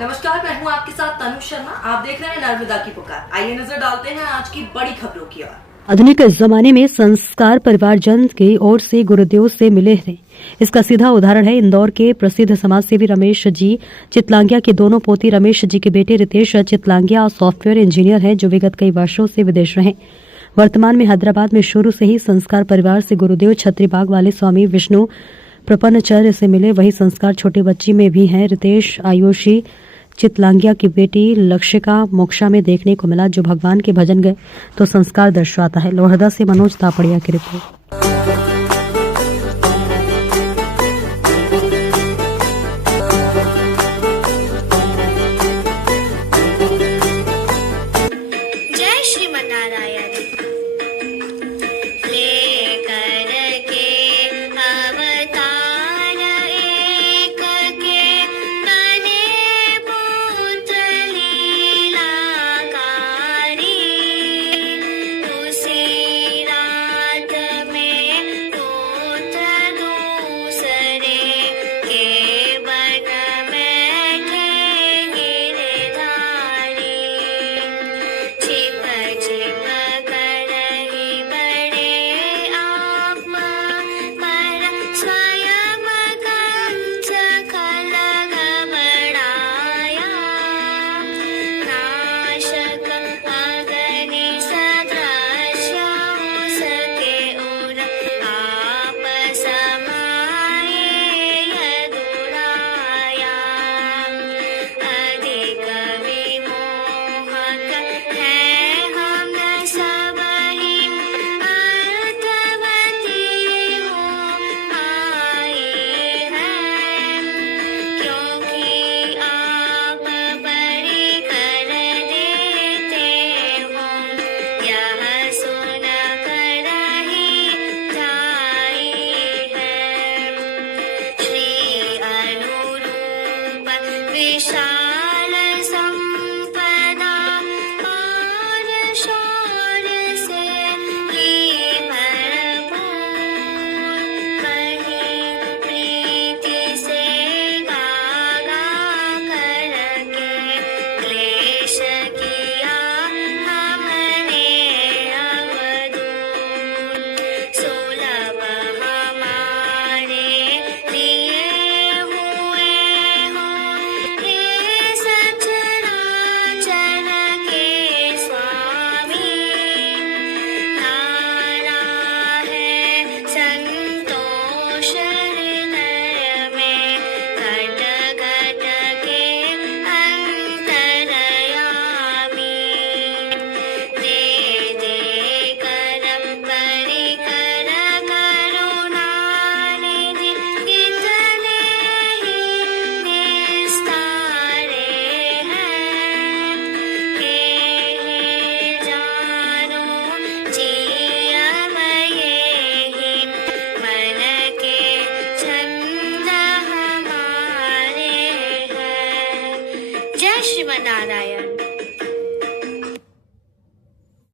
नमस्कार, मैं हूं आपके साथ तनु शर्मा। आप देख रहे हैं नर्मदा की पुकार। आइए नजर डालते हैं आज की बड़ी खबरों की ओर। आधुनिक जमाने में संस्कार परिवारजन की ओर से गुरुदेव से मिले थे। इसका सीधा उदाहरण है इंदौर के प्रसिद्ध समाजसेवी रमेश जी चितलांगिया के दोनों पोती। रमेश जी के बेटे रितेश चितलांगिया सॉफ्टवेयर इंजीनियर हैं, जो विगत कई वर्षों से विदेश रहे। वर्तमान में हैदराबाद में शुरू से ही संस्कार परिवार से गुरुदेव छत्रीबाग वाले स्वामी विष्णु प्रपन्नचर्य से मिले। वही संस्कार छोटी बच्ची में भी हैं। रितेश आयुषी चितलांगिया की बेटी लक्षिका मोक्षा में देखने को मिला, जो भगवान के भजन गए तो संस्कार दर्शाता है। लोहरदा से मनोज तापड़िया की रिपोर्ट। जय श्रीमन्नारायण। विशाल संपदा और शौर से ली भरपूर, कहीं प्रीति से गागा करके क्लेश किया हमने अब दूर। सुलभ हमारे लिए जय श्रीमन्नारायण।